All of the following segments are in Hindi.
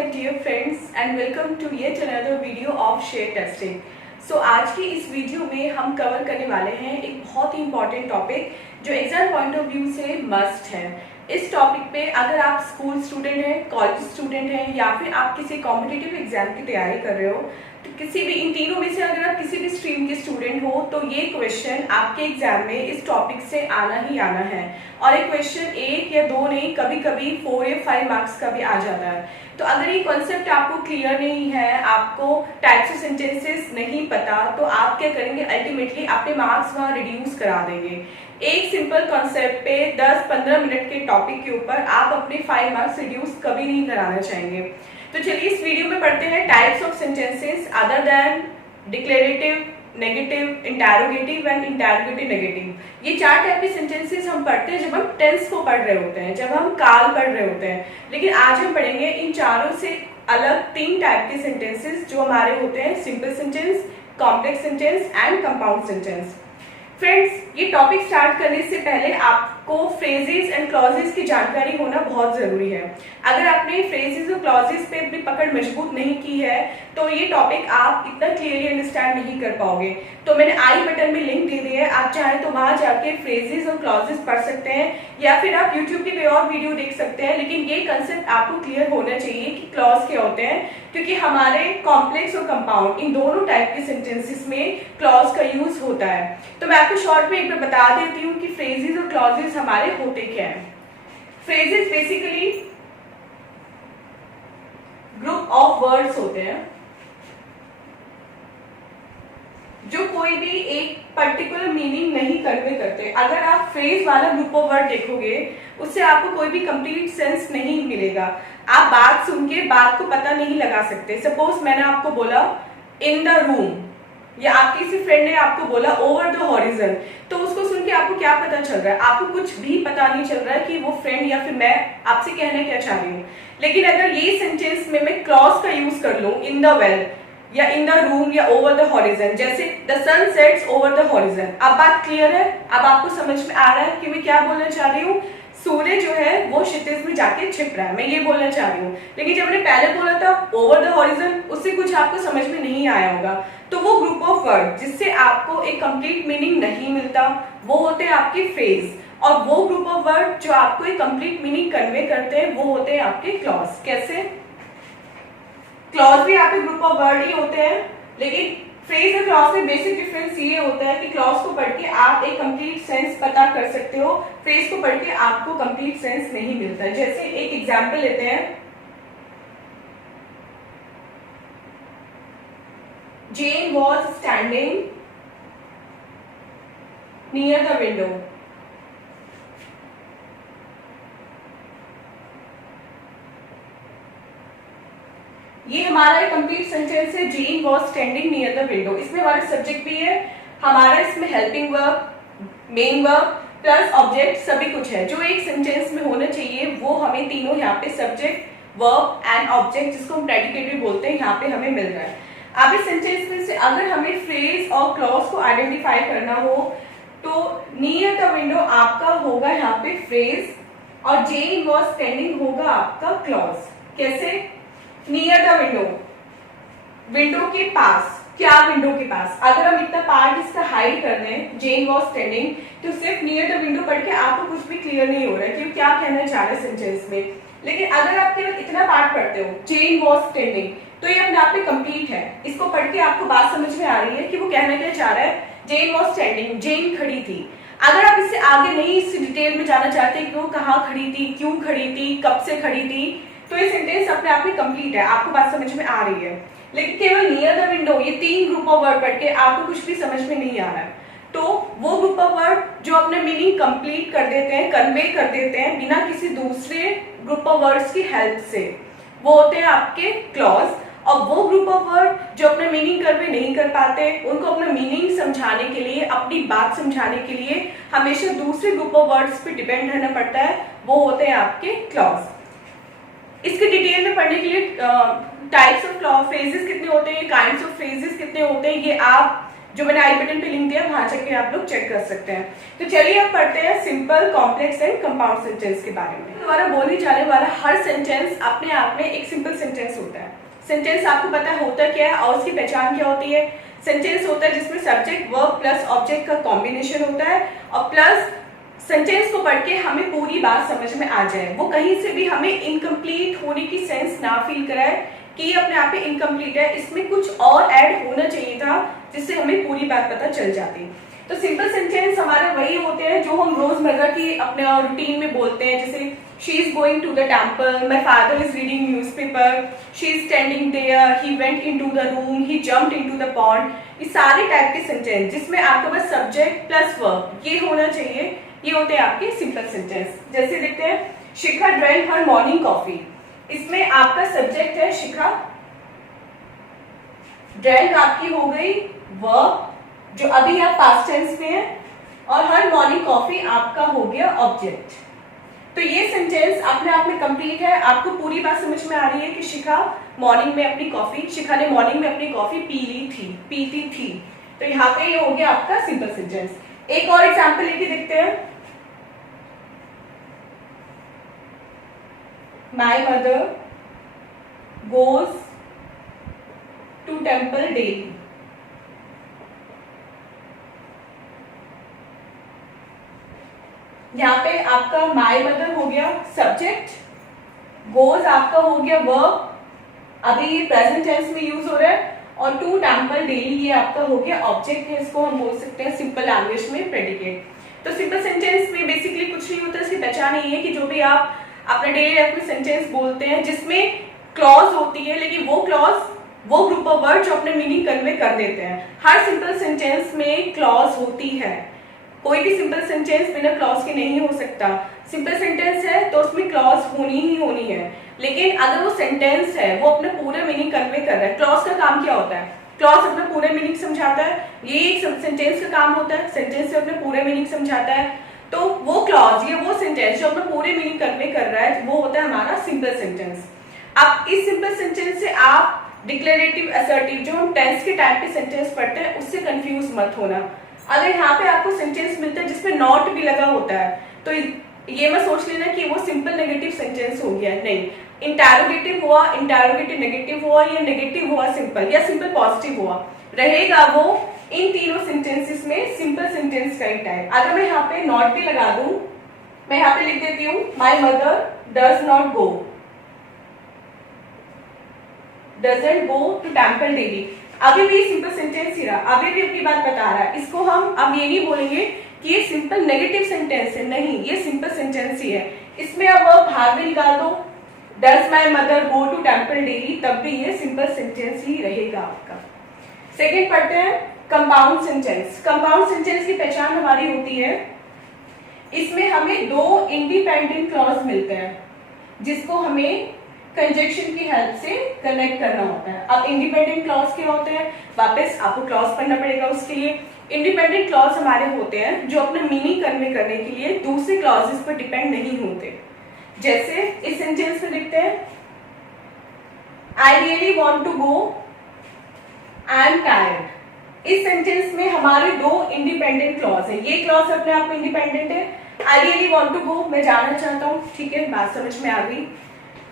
my dear friends and welcome to yet another video of share testing. So आज की इस वीडियो में हम कवर करने वाले हैं एक बहुत ही इम्पॉर्टेंट टॉपिक जो एग्जाम पॉइंट ऑफ व्यू से मस्ट है। इस टॉपिक पे अगर आप स्कूल स्टूडेंट हैं, कॉलेज स्टूडेंट हैं या फिर आप किसी कॉम्पिटिटिव एग्जाम की तैयारी कर रहे हो, तो किसी भी इन तीनों में से अगर आप किसी भी स्ट्रीम के स्टूडेंट हो तो ये क्वेश्चन आपके एग्जाम में इस टॉपिक से आना ही आना है। और ये क्वेश्चन 1 या 2 नहीं, कभी कभी 4 या 5 मार्क्स का भी आ जाता है। तो अगर ये कॉन्सेप्ट आपको क्लियर नहीं है, आपको टाइप्स ऑफ सेंटेंसेस नहीं पता, तो आप क्या करेंगे, अल्टीमेटली अपने मार्क्स वहाँ रिड्यूस करा देंगे। एक सिंपल कॉन्सेप्ट पे 10-15 मिनट के टॉपिक के ऊपर आप अपने 5 मार्क्स रिड्यूस कभी नहीं कराना चाहेंगे। तो चलिए इस वीडियो में पढ़ते हैं types of sentences other than declarative, negative, interrogative and interrogative negative. ये 4 टाइप के सेंटेंसेस हम पढ़ते हैं जब हम टेंस को पढ़ रहे होते हैं, जब हम काल पढ़ रहे होते हैं। लेकिन आज हम पढ़ेंगे इन चारों से अलग 3 टाइप के सेंटेंसेस जो हमारे होते हैं, simple sentence, complex sentence and compound sentence. Friends, ये टॉपिक स्टार्ट करने से पहले आपको फ्रेजेस एंड क्लॉजेस की जानकारी होना बहुत जरूरी है। अगर आपने फ्रेजेस और क्लॉजेस पे अपनी पकड़ मजबूत नहीं की है तो ये टॉपिक आप इतना क्लियरली अंडरस्टैंड नहीं कर पाओगे। तो मैंने आई बटन में लिंक दे दी है, आप चाहें तो वहां जाके फ्रेजेस और क्लॉजेस पढ़ सकते हैं या फिर आप यूट्यूब की कोई और वीडियो देख सकते हैं। लेकिन ये कंसेप्ट आपको क्लियर होना चाहिए कि क्लॉज क्या होते हैं, क्योंकि हमारे कॉम्प्लेक्स और कंपाउंड इन दोनों टाइप के सेंटेंसेस में क्लॉज का यूज होता है। तो मैं आपको शॉर्ट में एक बार बता देती हूँ कि फ्रेजेस और क्लॉजेस हमारे होते क्या हैं। Phrases basically group of words होते हैं जो कोई भी एक पर्टिकुलर मीनिंग नहीं कन्वे करते। अगर आप फ्रेज वाला ग्रुप ऑफ वर्ड देखोगे उससे आपको कोई भी कंप्लीट सेंस नहीं मिलेगा। आप बात सुन के बात को पता नहीं लगा सकते। सपोज मैंने आपको बोला इन द रूम, या आपके किसी फ्रेंड ने आपको बोला ओवर द हॉरिजन, तो उसको सुन के आपको क्या पता चल रहा है? आपको कुछ भी पता नहीं चल रहा है कि वो फ्रेंड या फिर मैं आपसे कहना क्या चाह रही हूँ। लेकिन अगर ये सेंटेंस में मैं क्लॉज का यूज कर लूं, इन द वेल या इन द रूम या ओवर द हॉरिजन, जैसे the sun sets over the horizon. अब बात क्लियर है? अब आपको समझ में आ रहा है कि मैं क्या बोलना चाह रही हूँ? सूर्य जो है वो क्षितिज में जाके छिप रहा है, मैं ये बोलना चाह रही हूँ। लेकिन जब मैंने पहले बोला था ओवर द हॉरिजन, उससे कुछ आपको समझ में नहीं आया होगा। तो वो ग्रुप ऑफ वर्ड जिससे आपको एक कंप्लीट मीनिंग नहीं मिलता, वो होते हैं आपके फ्रेज। और वो ग्रुप ऑफ वर्ड जो आपको एक कंप्लीट मीनिंग कन्वे करते हैं, वो होते हैं आपके क्लॉज। कैसे? क्लॉज भी आपके ग्रुप ऑफ वर्ड ही होते हैं, लेकिन फ्रेज और क्लॉज में बेसिक डिफरेंस ये होता है कि क्लॉज को पढ़ के आप एक कंप्लीट सेंस पता कर सकते हो, फ्रेज को पढ़ के आपको कंप्लीट सेंस नहीं मिलता। जैसे एक एग्जांपल लेते हैं, Jane was standing near the window. ये हमारा एक कंप्लीट सेंटेंस है, Jane was standing near the window। इसमें हमारा सब्जेक्ट भी है, हमारा इसमें helping verb, main verb plus object सभी कुछ है। जो एक सेंटेंस में होना चाहिए वो हमें तीनों यहाँ पे सब्जेक्ट, वर्ब एंड ऑब्जेक्ट, जिसको हम प्रेडिकेट भी बोलते हैं, यहाँ पे हमें मिल रहा है। अब इस सेंटेंस में से अगर हमें फ्रेज और क्लॉज को आइडेंटिफाई करना हो तो नियर द विंडो आपका होगा यहाँ पे फ्रेज और जेन वॉज स्टैंडिंग होगा आपका क्लॉज। कैसे? नियर द विंडो, विंडो के पास। क्या विंडो के पास? अगर हम इतना पार्ट इसका हाइड कर दें, जेन वॉज स्टैंडिंग, तो सिर्फ नियर द विंडो पढ़ के आपको कुछ भी क्लियर नहीं हो रहा है कि क्या कहना चाह रहे हैं सेंटेंस में। लेकिन अगर आप केवल इतना पार्ट पढ़ते हो, जेन वॉज स्टैंडिंग, तो ये अपने आप में कंप्लीट है। इसको पढ़ के आपको बात समझ में आ रही है कि वो कहना क्या चाह रहा है। जेन वॉज स्टैंडिंग, जेन खड़ी थी। अगर आप इससे आगे नहीं इस डिटेल में जाना चाहते कि वो कहाँ खड़ी थी, क्यों खड़ी थी, कब से खड़ी थी, तो ये सेंटेंस अपने आप में कंप्लीट है, आपको बात समझ में आ रही है। लेकिन केवल नियर द विंडो, ये 3 ग्रुप ऑफ वर्ड पढ़ के आपको कुछ भी समझ में नहीं आ रहा है, तो वो ग्रुप ऑफ वर्ड जो अपने मीनिंग कंप्लीट कर देते हैं, कन्वे कर देते हैं बिना किसी दूसरे ग्रुप ऑफ वर्ड्स की हेल्प से, वो होते हैं आपके क्लॉज। और वो ग्रुप ऑफ वर्ड जो अपने मीनिंग कन्वे नहीं कर पाते, उनको अपना मीनिंग समझाने के लिए, अपनी बात समझाने के लिए हमेशा दूसरे ग्रुप ऑफ वर्ड्स पे डिपेंड रहना पड़ता है, वो होते हैं आपके क्लॉज। इसके डिटेल में पढ़ने के लिए टाइप्स ऑफ क्लॉज, फ्रेजेस कितने होते हैं, काइंड्स ऑफ फ्रेजेस कितने होते हैं, ये आप जो मैंने आई बटन पे लिंक दिया वहां चेक के आप लोग चेक कर सकते हैं। तो चलिए अब पढ़ते हैं simple, complex and compound sentence के बारे में। द्वारा बोली जाने वाला हर सेंटेंस अपने आप में एक सिंपल सेंटेंस होता है। सेंटेंस आपको पता है होता क्या है और उसकी पहचान क्या होती है। सेंटेंस होता है जिसमें सब्जेक्ट वर्ब प्लस ऑब्जेक्ट का कॉम्बिनेशन होता है और प्लस सेंटेंस को पढ़ के हमें पूरी बात समझ में आ जाए, वो कहीं से भी हमें इनकम्प्लीट होने की सेंस ना फील कराए कि ये अपने आप में इनकम्प्लीट है, इसमें कुछ और ऐड होना चाहिए था जिससे हमें पूरी बात पता चल जाती। तो सिंपल सेंटेंस हमारे वही होते हैं जो हम रोजमर्रा की अपने रूटीन में बोलते हैं, जैसे she is going to the temple, my father is reading newspaper, she is standing there, he went into the room, he jumped into the pond. ये सारे टाइप के सेंटेंस जिसमें आपके पास सब्जेक्ट प्लस वर्ब ये होना चाहिए, ये होते हैं आपके सिंपल सेंटेंस। जैसे देखते हैं शिखा ड्रैंक हर मॉर्निंग कॉफी, इसमें आपका सब्जेक्ट है शिखा, ड्रैंक आपकी हो गई वर्ब जो अभी आप पास्ट टेंस में है, और हर मॉर्निंग कॉफी आपका हो गया ऑब्जेक्ट। तो ये सेंटेंस अपने आप में कंप्लीट है। आपको पूरी बात समझ में आ रही है कि शिखा मॉर्निंग में अपनी कॉफी, शिखा ने मॉर्निंग में अपनी कॉफी पीती थी। तो यहाँ पे ये हो गया आपका सिंपल सेंटेंस। एक और एग्जांपल लेके देखते हैं। My mother goes to temple daily, यहाँ पे आपका माय मदर हो गया सब्जेक्ट, गोज आपका हो गया वर्ब, अभी ये प्रेजेंट टेंस में यूज हो रहा है, और टू टेम्पल डेली ये आपका हो गया ऑब्जेक्ट है, इसको हम बोल सकते हैं सिंपल लैंग्वेज में प्रेडिकेट। तो सिंपल सेंटेंस में बेसिकली कुछ नहीं होता, इसकी पहचान यही है कि जो भी आप अपने डेली लाइफ में सेंटेंस बोलते हैं जिसमें क्लॉज होती है, लेकिन वो क्लॉज वो ग्रुप ऑफ वर्ड जो अपने मीनिंग कन्वे कर देते हैं। हर सिंपल सेंटेंस में क्लॉज होती है, कोई भी सिंपल सेंटेंस बिना क्लॉज के नहीं हो सकता। सिंपल सेंटेंस है तो उसमें क्लॉज होनी ही होनी है, लेकिन अगर वो सेंटेंस है वो अपने पूरे मीनिंग कन्वे कर रहा है। क्लॉज का काम क्या होता है? क्लॉज अपने पूरे मीनिंग समझाता है, ये एक सेंटेंस का काम होता है, सेंटेंस से अपने पूरे मीनिंग समझाता है। तो वो क्लॉज या वो सेंटेंस जो अपने पूरे मीनिंग कन्वे कर रहा है वो होता है हमारा सिंपल सेंटेंस। अब इस सिंपल सेंटेंस से आप डिक्लेरेटिव असर्टिव जो हम टेंस के टाइप के सेंटेंस पढ़ते हैं उससे कंफ्यूज मत होना। अगर यहाँ पे आपको सेंटेंस मिलता है जिसमें नॉट भी लगा होता है तो ये मत सोच लेना कि वो सिंपल नेगेटिव सेंटेंस हो गया, नहीं। इंटरोगेटिव हुआ, इंटरोगेटिव नेगेटिव हुआ, या नेगेटिव हुआ सिंपल, या सिंपल पॉजिटिव हुआ, रहेगा वो इन तीनों सेंटेंसेस में सिंपल सेंटेंस का एक टाइप। अगर मैं यहाँ पे नॉट भी लगा दूं, मैं यहाँ पे लिख देती हूँ my mother does not go, doesn't go to temple daily, अभी भी सिंपल सेंटेंस ही रहा, अभी भी अपनी बात बता रहा है। इसको हम अब ये नहीं बोलेंगे कि ये सिंपल नेगेटिव सेंटेंस है, नहीं, ये सिंपल सेंटेंस ही है। इसमें अब बाहर में निकाल दो does my mother go to temple daily, तब भी ये सिंपल सेंटेंस ही रहेगा आपका। सेकेंड पढ़ते हैं कंपाउंड सेंटेंस। कंपाउंड सेंटेंस की पहचान हमारी होती है, इसमें हमें दो इंडिपेंडेंट क्लॉज मिलते हैं जिसको हमें कंजक्शन की हेल्प से कनेक्ट करना होता है। अब इंडिपेंडेंट क्लॉज क्या होते हैं, वापस आपको क्लॉज पढ़ना पड़ेगा उसके लिए। इंडिपेंडेंट क्लॉज हमारे होते हैं जो अपने मीनिंग कन्वे करने के लिए दूसरे क्लॉजेस पर डिपेंड नहीं होते। जैसे इस सेंटेंस में लिखते हैं I really want to go, I am tired. इस सेंटेंस में हमारे दो इंडिपेंडेंट क्लॉज है, ये क्लॉज अपने आप में इंडिपेंडेंट है, I really want to go, मैं जाना चाहता हूँ, ठीक है, बात समझ में आ गई।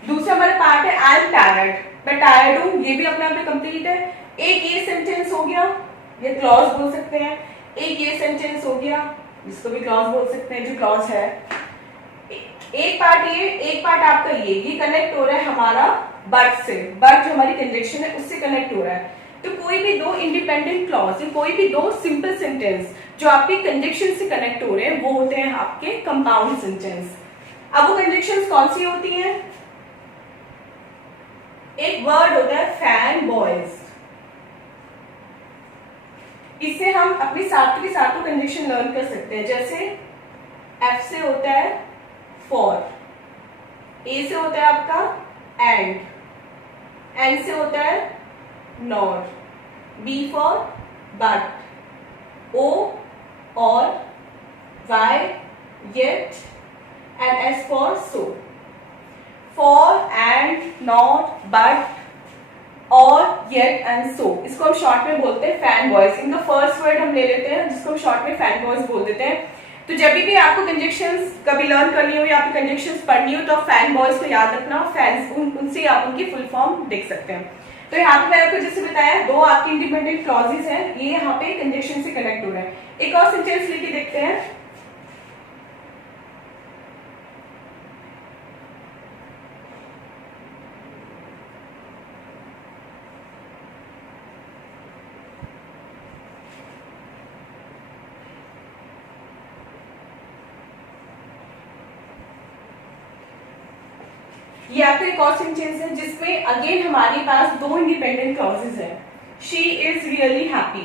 दूसरा हमारा पार्ट है आई एम टायर्ड, मैं टायर्ड हूं, ये भी अपने आप में कंप्लीट है। एक ये सेंटेंस हो गया, ये क्लॉज बोल सकते हैं। एक ये सेंटेंस हो गया, इसको भी क्लॉज बोल सकते हैं जो क्लॉज है। एक पार्ट ये, एक पार्ट आपका ये कनेक्ट हो रहा है हमारा बट से, बट जो हमारी कंजक्शन है उससे कनेक्ट हो रहा है। तो कोई भी दो इंडिपेंडेंट क्लॉज, कोई भी दो सिंपल सेंटेंस जो आपके कंजक्शन से कनेक्ट हो रहे हैं वो होते हैं आपके कंपाउंड सेंटेंस। अब वो कंजक्शंस कौन सी होती हैं? एक वर्ड होता है फैन बॉयज, इससे हम अपनी सातों की सातों कंजक्शन लर्न कर सकते हैं। जैसे एफ से होता है फॉर, ए से होता है आपका एंड, एन से होता है nor, B for but, O or, Y yet, and S for so. For and not but or yet and so, इसको हम शॉर्ट में बोलते हैं फैन बॉयज। इनका फर्स्ट वर्ड हम ले लेते हैं जिसको हम शॉर्ट में फैन बॉयज बोल देते हैं। तो जब भी आपको कंजक्शंस कभी लर्न करनी हो या फिर कंजक्शंस पढ़नी हो तो आप फैन बॉयज को याद रखना, फैंस उनसे आप उनकी फुल फॉर्म देख सकते हैं। तो यहाँ पे मैंने आपको जैसे बताया दो आपके इंडिपेंडेंट क्लॉजेस हैं, ये यहाँ पे कंजक्शन से कनेक्ट हो रहा है। एक और सेंटेंस लेके देखते हैं। ये आपका एक और सेंटेंस है जिसमें अगेन हमारे पास दो इंडिपेंडेंट क्लॉजेस हैं। शी इज रियली हैप्पी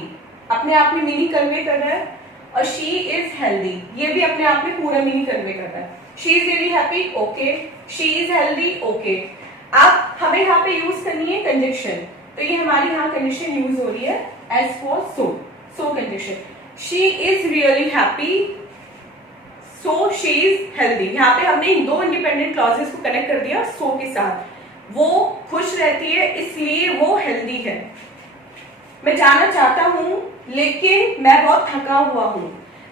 अपने आप में मीनिंग कन्वे कर रहा है, और शी इज हेल्दी ये भी अपने आप में पूरा मीनिंग कन्वे कर रहा है। She is really happy, okay, she is healthy, okay. अब हमें यहाँ पे यूज करनी है कंजक्शन, तो ये हमारी यहाँ कंडीशन यूज हो रही है as for so condition. She is really happy, so she is healthy. यहाँ पे हमने इन दो इंडिपेंडेंट क्लॉजेस को कनेक्ट कर दिया सो के साथ। वो खुश रहती है इसलिए वो हेल्दी है। मैं जाना चाहता हूं लेकिन मैं बहुत थका हुआ हूं।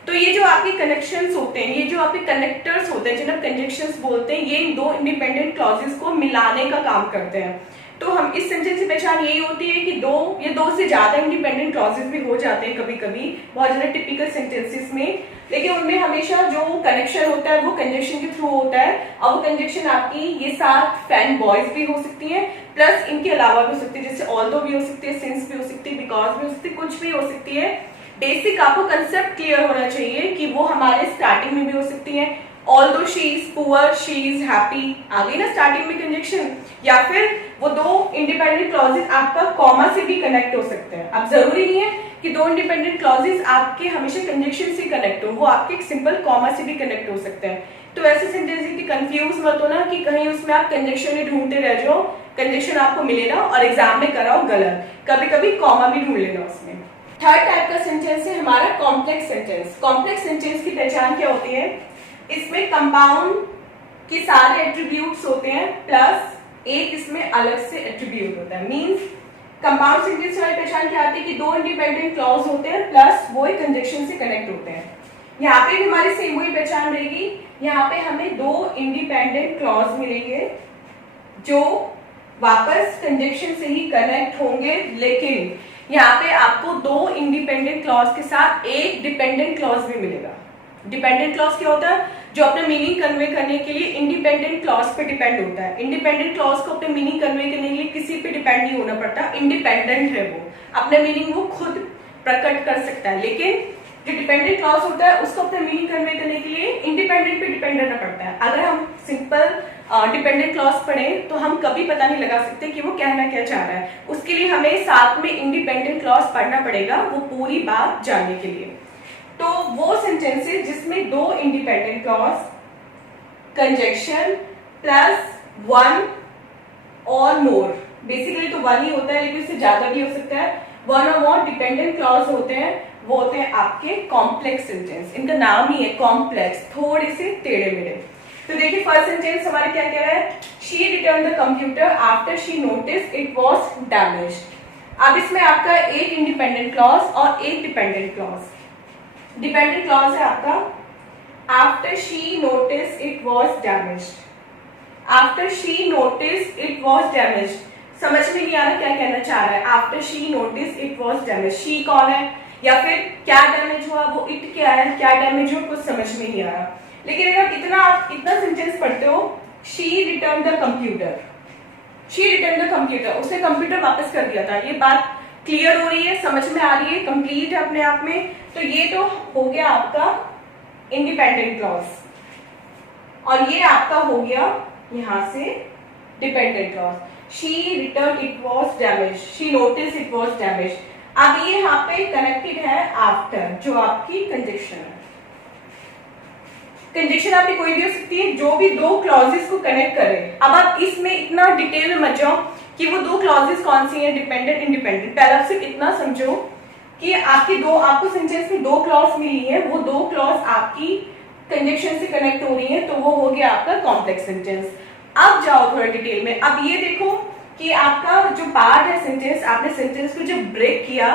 तो ये जो आपके कनेक्शंस होते हैं, ये जो आपके कनेक्टर्स होते हैं जिन्हें कंजक्शंस बोलते हैं, ये इन दो इंडिपेंडेंट क्लॉजेस को मिलाने का काम करते हैं। तो हम इस सेंटेंस की पहचान यही होती है कि दो से ज्यादा इंडिपेंडेंट क्लॉजेस भी हो जाते हैं कभी कभी बहुत ज्यादा टिपिकल सेंटेंसेस में, लेकिन उनमें हमेशा जो कनेक्शन होता है वो कंजक्शन के थ्रू होता है। और वो कंजक्शन आपकी ये साथ फैन बॉयज भी हो सकती है, प्लस इनके अलावा भी हो सकती है, जैसे ऑल्दो भी हो सकती है, सिंस भी हो सकती है, बिकॉज भी हो सकती है, कुछ भी हो सकती है। बेसिक आपको कंसेप्ट क्लियर होना चाहिए कि वो हमारे स्टार्टिंग में भी हो सकती है। Although she is poor, she is happy, आ गई ना स्टार्टिंग में कंजक्शन। या फिर वो दो इंडिपेंडेंट क्लॉजेस आपका कॉमा से भी कनेक्ट हो सकते हैं। अब जरूरी नहीं है कि दो इंडिपेंडेंट क्लॉजेस आपके हमेशा कंजक्शन से कनेक्ट हो, वो आपके एक सिंपल कॉमा से भी कनेक्ट हो सकते हैं। तो ऐसे सेंटेंस की कंफ्यूज मत होना कि कहीं उसमें आप कंजक्शन ही ढूंढते रह जाओ, कंजक्शन आपको मिले ना और एग्जाम में कराओ गलत, कभी कभी कॉमा भी ढूंढ लेना उसमें। थर्ड टाइप का सेंटेंस है हमारा कॉम्प्लेक्स सेंटेंस। कॉम्प्लेक्स सेंटेंस की पहचान क्या होती है? इसमें कंपाउंड के सारे एट्रीब्यूट्स होते हैं प्लस एक इसमें अलग से एट्रीब्यूट होता है। मींस कंपाउंड सेंटेंस वाली पहचान क्या आती है कि दो इंडिपेंडेंट क्लॉज होते हैं प्लस वो एक कंजक्शन से कनेक्ट होते हैं। यहाँ पे भी हमारी सेम वही पहचान रहेगी। यहाँ पे हमें दो इंडिपेंडेंट क्लॉज मिलेंगे जो वापस कंजक्शन से ही कनेक्ट होंगे, लेकिन यहाँ पे आपको दो इंडिपेंडेंट क्लॉज के साथ एक डिपेंडेंट क्लॉज भी मिलेगा। डिपेंडेंट क्लॉज क्या होता है? जो अपने मीनिंग कन्वे करने के लिए इंडिपेंडेंट क्लॉज पे डिपेंड होता है। इंडिपेंडेंट क्लॉज को अपने मीनिंग कन्वे करने के लिए किसी पे डिपेंड नहीं होना पड़ता, इंडिपेंडेंट है वो, अपने मीनिंग वो खुद प्रकट कर सकता है। लेकिन जो डिपेंडेंट क्लॉज होता है उसको अपने मीनिंग कन्वे करने के लिए इंडिपेंडेंट पे डिपेंड रहना पड़ता है। अगर हम सिंपल डिपेंडेंट क्लॉज पढ़ें तो हम कभी पता नहीं लगा सकते कि वो कहना क्या चाह रहा है। उसके लिए हमें साथ में इंडिपेंडेंट क्लॉज पढ़ना पड़ेगा वो पूरी बात जानने के लिए। तो वो सेंटेंसेस जिसमें दो independent clause, conjunction plus one और मोर, बेसिकली तो वन ही होता है लेकिन उससे ज्यादा भी हो सकता है, वन और मोर डिपेंडेंट क्लॉज होते हैं, वो होते हैं आपके कॉम्प्लेक्स सेंटेंस। इनका नाम ही है कॉम्प्लेक्स, थोड़े से टेढ़े मेढ़े। तो देखिए फर्स्ट सेंटेंस हमारा क्या कह रहा है? She return the computer after she notice it was damaged. अब इसमें आपका एक इंडिपेंडेंट क्लॉज और एक डिपेंडेंट क्लॉज। डिपेंडेंट क्लॉज है आपका after she notice it was damaged. After she notice it was damaged, समझ में नहीं आ रहा क्या कहना चाह रहा है। After she notice it was damage, she कौन है या फिर क्या डैमेज हुआ, वो इट क्या है, क्या डैमेज हुआ, कुछ समझ में नहीं आ रहा। लेकिन अगर आप इतना सेंटेंस पढ़ते हो, she return the computer, she return the computer, उसने कंप्यूटर वापस कर दिया था, ये बात क्लियर हो रही है, समझ में आ रही है, कंप्लीट है अपने आप में। तो ये तो हो गया आपका इंडिपेंडेंट क्लॉज और ये आपका हो गया यहां से dependent clause. She return it was damage, she notice it was damage. अब ये यहाँ पे कनेक्टेड है आफ्टर, जो आपकी कंजक्शन है। कंजक्शन आपकी कोई भी हो सकती है जो भी दो क्लॉजेस को कनेक्ट करे। अब आप इसमें इतना डिटेल में मत जाओ कि वो दो क्लॉजेस कौन सी हैं, डिपेंडेंट इंडिपेंडेंट। पहले आप सिर्फ इतना समझो कि आपको सेंटेंस में दो क्लॉज मिली है, वो दो क्लॉज आपकी कंजक्शन से कनेक्ट हो रही है, तो वो हो गया आपका कॉम्प्लेक्स सेंटेंस। अब जाओ थोड़ा डिटेल में। अब ये देखो कि आपका जो पार्ट है सेंटेंस, आपने सेंटेंस को जब ब्रेक किया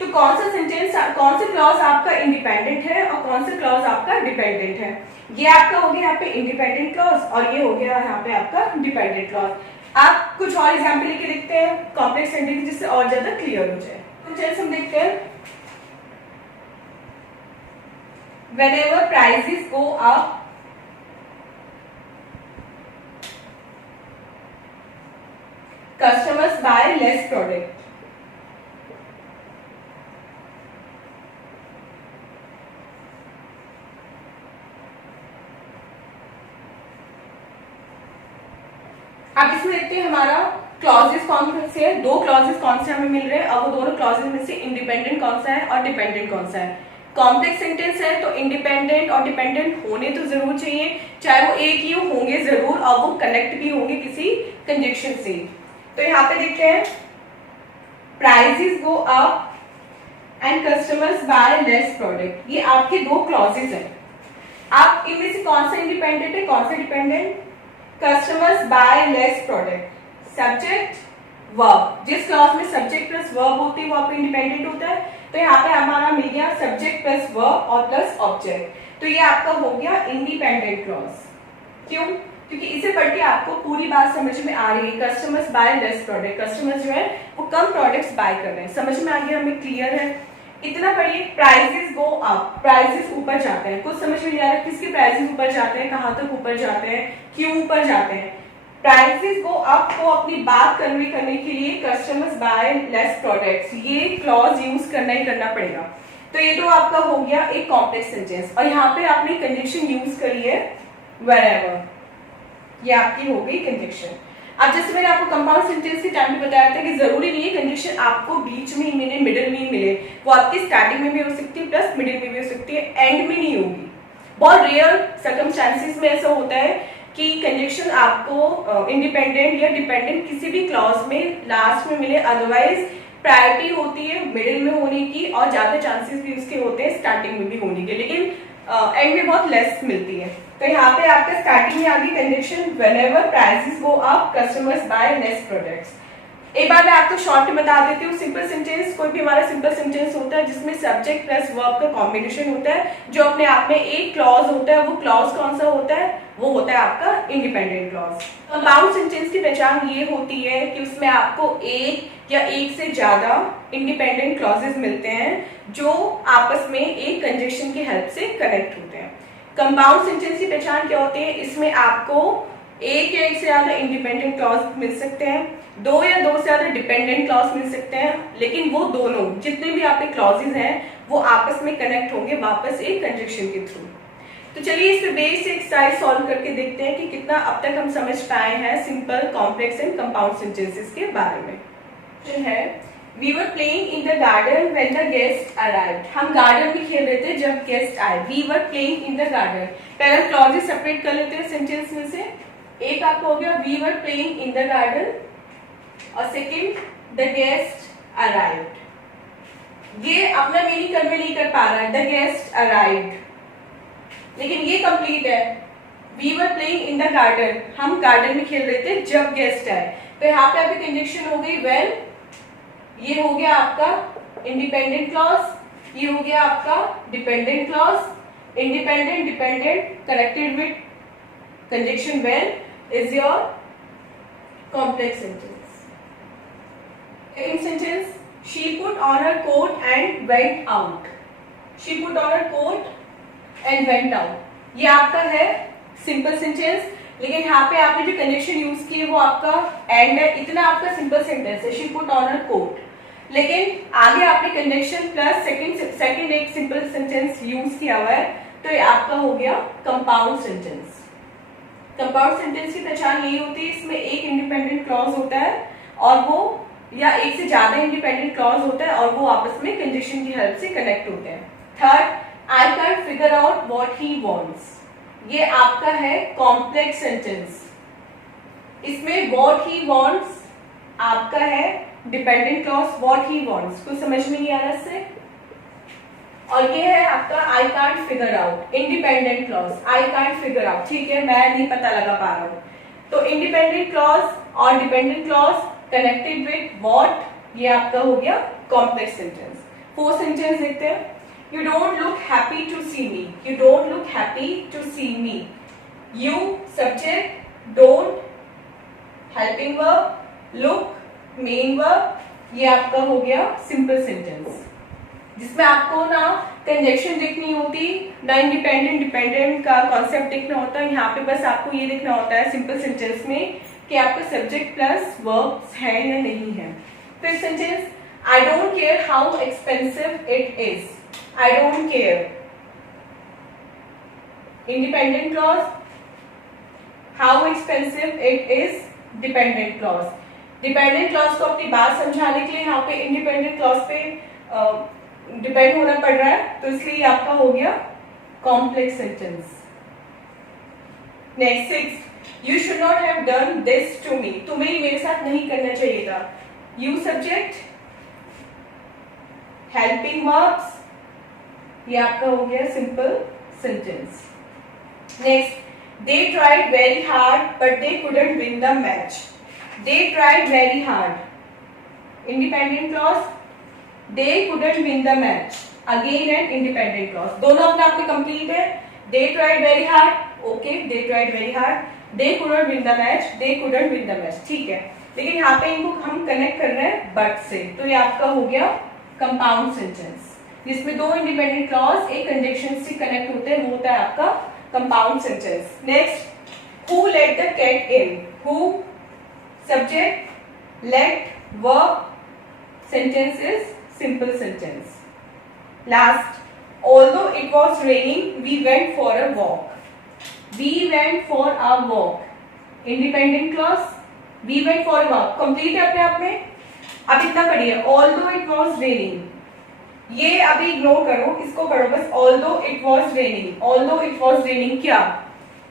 तो कौन सा सेंटेंस, कौन सा क्लॉज आपका इंडिपेंडेंट है और कौन सा क्लॉज आपका डिपेंडेंट है। ये आपका हो गया यहाँ पे इंडिपेंडेंट क्लॉज और ये हो गया यहाँ पे आपका डिपेंडेंट क्लॉज। आप कुछ और एग्जाम्पल लेके देखते हैं कॉम्प्लेक्स सेंटेंस जिससे और ज्यादा क्लियर हो जाए। तो चलिए हम देखते हैं, whenever prices go up, customers buy less product। अब इसमें देखते हैं हमारा क्लॉजेस कौन से है, दो क्लॉजेस कौन से हमें मिल रहे हैं और वो दोनों क्लॉजेस में से इंडिपेंडेंट कौन सा है और डिपेंडेंट कौन सा है। कॉम्प्लेक्स सेंटेंस है तो इंडिपेंडेंट और डिपेंडेंट होने तो जरूर चाहिए, चाहे वो एक ही होंगे जरूर और वो कनेक्ट भी होंगे किसी कंजक्शन से। तो यहाँ पे देखते हैं prices go up and customers buy less product, ये आपके दो क्लॉजेस हैं। आप इनमें से कौन सा इंडिपेंडेंट है कौन सा dependent. Customers buy less product, subject verb, जिस क्लॉज में सब्जेक्ट प्लस वर्ब होती है वो आपका इंडिपेंडेंट होता है। तो यहाँ पे हमारा मिल गया सब्जेक्ट प्लस वर्ब और प्लस ऑब्जेक्ट, तो ये आपका हो गया इंडिपेंडेंट क्लॉज। क्यों, क्योंकि इसे पढ़ के आपको पूरी बात समझ में आ रही है। Customers buy less product, customers जो है वो कम प्रोडक्ट्स बाय कर रहे हैं, समझ में आ गया, हमें क्लियर है। इतना पढ़िए, प्राइसेस गो अप, प्राइसेस ऊपर जाते हैं, कुछ समझ में नहीं आ रहा किसके प्राइसेस ऊपर जाते हैं, कहाँ तक ऊपर जाते हैं, क्यों ऊपर जाते हैं। प्राइसेस गो अप को अपनी बात कन्वे करने के लिए कस्टमर्स बाय लेस प्रोडक्ट्स, ये क्लॉज यूज करना ही करना पड़ेगा। तो ये तो आपका हो गया एक कॉम्प्लेक्स सेंटेंस और यहाँ पे आपने कंजक्शन यूज करी है wherever, ये आपकी हो गई कंजक्शन। अब जैसे मैंने आपको कंपाउंड सेंटेंस के टाइम पे बताया था कि जरूरी नहीं है कंजक्शन आपको बीच में ही मिले, मिडिल में ही मिले, वो आपकी स्टार्टिंग में भी हो सकती है प्लस मिडिल में भी हो सकती है, एंड में नहीं होगी। बहुत रेयर सर्कमस्टांसेस में ऐसा होता है कि कंजक्शन आपको इंडिपेंडेंट या डिपेंडेंट किसी भी क्लॉज में लास्ट में मिले, अदरवाइज प्रायोरिटी होती है मिडिल में होने की और ज्यादा चांसेस भी उसके होते हैं स्टार्टिंग में भी होने के, लेकिन एंड में बहुत लेस मिलती है। तो यहाँ पे आपका स्टार्टिंग में आ गई conjunction whenever prices go up customers buy less products. एक बार मैं आपको शॉर्ट में बता देती हूँ, सिंपल सेंटेंस कोई भी हमारा सिंपल सेंटेंस होता है जिसमें सब्जेक्ट प्लस वर्ब का कॉम्बिनेशन होता है, जो अपने आप में एक क्लॉज होता है, वो क्लॉज कौन सा होता है, वो होता है आपका इंडिपेंडेंट क्लॉज। कंपाउंड सेंटेंस की पहचान ये होती है कि उसमें आपको एक या एक से ज्यादा इंडिपेंडेंट क्लॉजेस मिलते हैं जो आपस में एक कंजक्शन की हेल्प से कनेक्ट होते हैं। कंपाउंड सेंटेंस की पहचान क्या होती है, इसमें आपको एक या एक से ज्यादा इंडिपेंडेंट क्लॉज मिल सकते हैं, दो या दो से ज्यादा डिपेंडेंट क्लॉज मिल सकते हैं, लेकिन वो दोनों जितने भी आपके क्लॉजेस हैं वो आपस में कनेक्ट होंगे वापस एक कंजक्शन के थ्रू। तो चलिए इस पे बेस से एक्सरसाइज सॉल्व करके देखते हैं कि कितना अब तक हम समझ पाए हैं simple, complex and compound sentences के बारे में। है We were playing in the garden when the guest arrived. हम गार्डन में खेल रहे थे जब गेस्ट आए। We were playing in the garden. पहला क्लॉजेस सेपरेट कर लेते हैं सेंटेंस में से। एक आपका हो गया We were playing in the garden और सेकंड The guest arrived. ये अपना मीनिंग कन्वे नहीं कर पा रहा है, The guest arrived, लेकिन ये कंप्लीट है। We were playing in the garden, हम गार्डन में खेल रहे थे जब गेस्ट आए। तो यहाँ पे आपकी कंजक्शन हो गई when, ये हो गया आपका इंडिपेंडेंट क्लॉज, ये हो गया आपका dependent clause. Independent dependent connected with conjunction when is your complex sentence. Second sentence, she put on her coat and went out. She put on her coat and went out, ये आपका है सिंपल सेंटेंस, लेकिन यहाँ पे आपने जो कंजक्शन यूज की है वो आपका एंड है। इतना आपका सिंपल सेंटेंस है, she put on her coat, लेकिन आगे आपने कंजक्शन प्लस सेकंड एक सिंपल सेंटेंस यूज किया हुआ है, तो ये आपका हो गया कंपाउंड सेंटेंस। कंपाउंड सेंटेंस की पहचान यही होती है, इसमें एक इंडिपेंडेंट क्लॉज होता है और वो या एक से ज्यादा इंडिपेंडेंट क्लॉज होता है और वो आपस में कंजक्शन की हेल्प से कनेक्ट होते हैं। Third, I can figure out what he wants, ये आपका है कॉम्प्लेक्स सेंटेंस। इसमें व्हाट ही वांट्स आपका है dependent clause, what he wants, कुछ समझ में नहीं आ रहा इससे। और ये है आपका I can't figure out, independent clause, I can't figure out, ठीक है, मैं नहीं पता लगा पा रहा हूँ। तो इंडिपेंडेंट क्लॉज और dependent clause connected with what, ये आपका हो गया कॉम्प्लेक्स सेंटेंस। फोर्थ सेंटेंस देखते हैं. You don't look happy to see me. You don't look happy to see me. You subject, don't helping verb, look main verb. ये आपका हो गया सिंपल सेंटेंस, जिसमें आपको ना कंजक्शन देखनी होती, ना इंडिपेंडेंट डिपेंडेंट का कॉन्सेप्ट देखना होता है. यहाँ पे बस आपको ये देखना होता है सिंपल सेंटेंस में कि आपका सब्जेक्ट प्लस वर्ब्स है या नहीं है. फिर sentence, I don't care how expensive it is. I don't care, independent clause. How expensive it is, dependent clause. Dependent clause को अपनी बात समझाने के लिए यहाँ पे इंडिपेंडेंट क्लॉज पे डिपेंड होना पड़ रहा है, तो इसलिए आपका हो गया complex sentence. Next 6, you should not have done this to me. तुम्हें मेरे साथ नहीं करना चाहिए था. यू सब्जेक्ट, हेल्पिंग वर्ब्स, ये आपका हो गया simple sentence. Next, they tried very hard but they couldn't win the match. They tried very hard. Independent clause. They couldn't win the match. Again an independent clause. दोनों अपने आप में complete है. They tried very hard. Okay, they tried very hard. They couldn't win the match. They couldn't win the match. ठीक है. लेकिन यहाँ पे इनको हम कनेक्ट कर रहे हैं but से, तो ये आपका हो गया कंपाउंड सेंटेंस, जिसमें दो इंडिपेंडेंट क्लॉज एक कंजक्शन से कनेक्ट होते हैं, वो होता है आपका compound sentence. Next, who let the cat in. Who subject, let, verb, sentence is simple sentence. Last, although it was raining, we went for a walk. We went for a walk. Independent clause. We went for a walk. Complete है अपने आप में. अब इतना पढ़िए. Although it was raining. ये अभी इग्नोर करो, इसको पढ़ो बस. Although it was raining. Although it was raining क्या?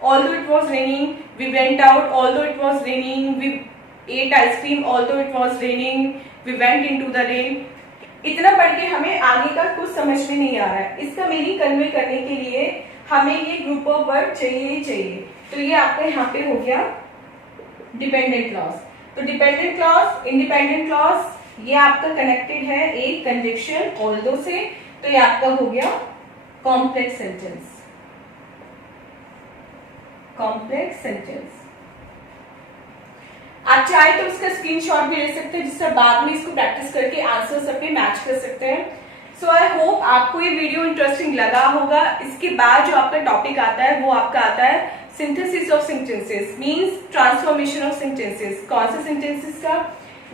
Although it was raining, we went out. Although it was raining, we ate ice cream. Although it was raining, we went into the rain. इतना पढ़ के हमें आगे का कुछ समझ में नहीं आ रहा है. इसका मीनिंग कन्वे करने के लिए हमें ये ग्रुप ऑफ वर्ड चाहिए ही चाहिए. तो ये आपका यहाँ पे हो गया डिपेंडेंट क्लॉज. तो डिपेंडेंट क्लॉज, इंडिपेंडेंट क्लॉज, ये आपका कनेक्टेड है एक कंजक्शन ऑल्दो से, तो ये आपका हो गया कॉम्प्लेक्स सेंटेंस. Complex sentence. आप चाहे तो इसका स्क्रीनशॉट भी ले सकते हैं, जिससे बाद में इसको प्रैक्टिस करके आंसर्स अपने मैच कर सकते हैं. सो आई होप आपको ये वीडियो इंटरेस्टिंग लगा होगा. इसके बाद जो आपका टॉपिक आता है वो आपका आता है synthesis of sentences, means transformation of sentences. कौन से सेंटेंसेस का?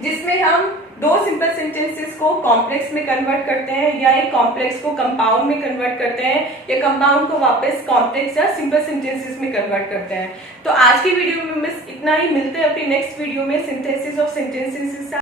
जिसमें हम दो सिंपल सेंटेंसेस को कॉम्प्लेक्स में कन्वर्ट करते हैं, या एक कॉम्प्लेक्स को कंपाउंड में कन्वर्ट करते हैं, या कंपाउंड को वापस कॉम्प्लेक्स या सिंपल सेंटेंसेस में कन्वर्ट करते हैं. तो आज की वीडियो में बस इतना ही. मिलते हैं अपनी नेक्स्ट वीडियो में सिंथेसिस ऑफ सेंटेंसेस.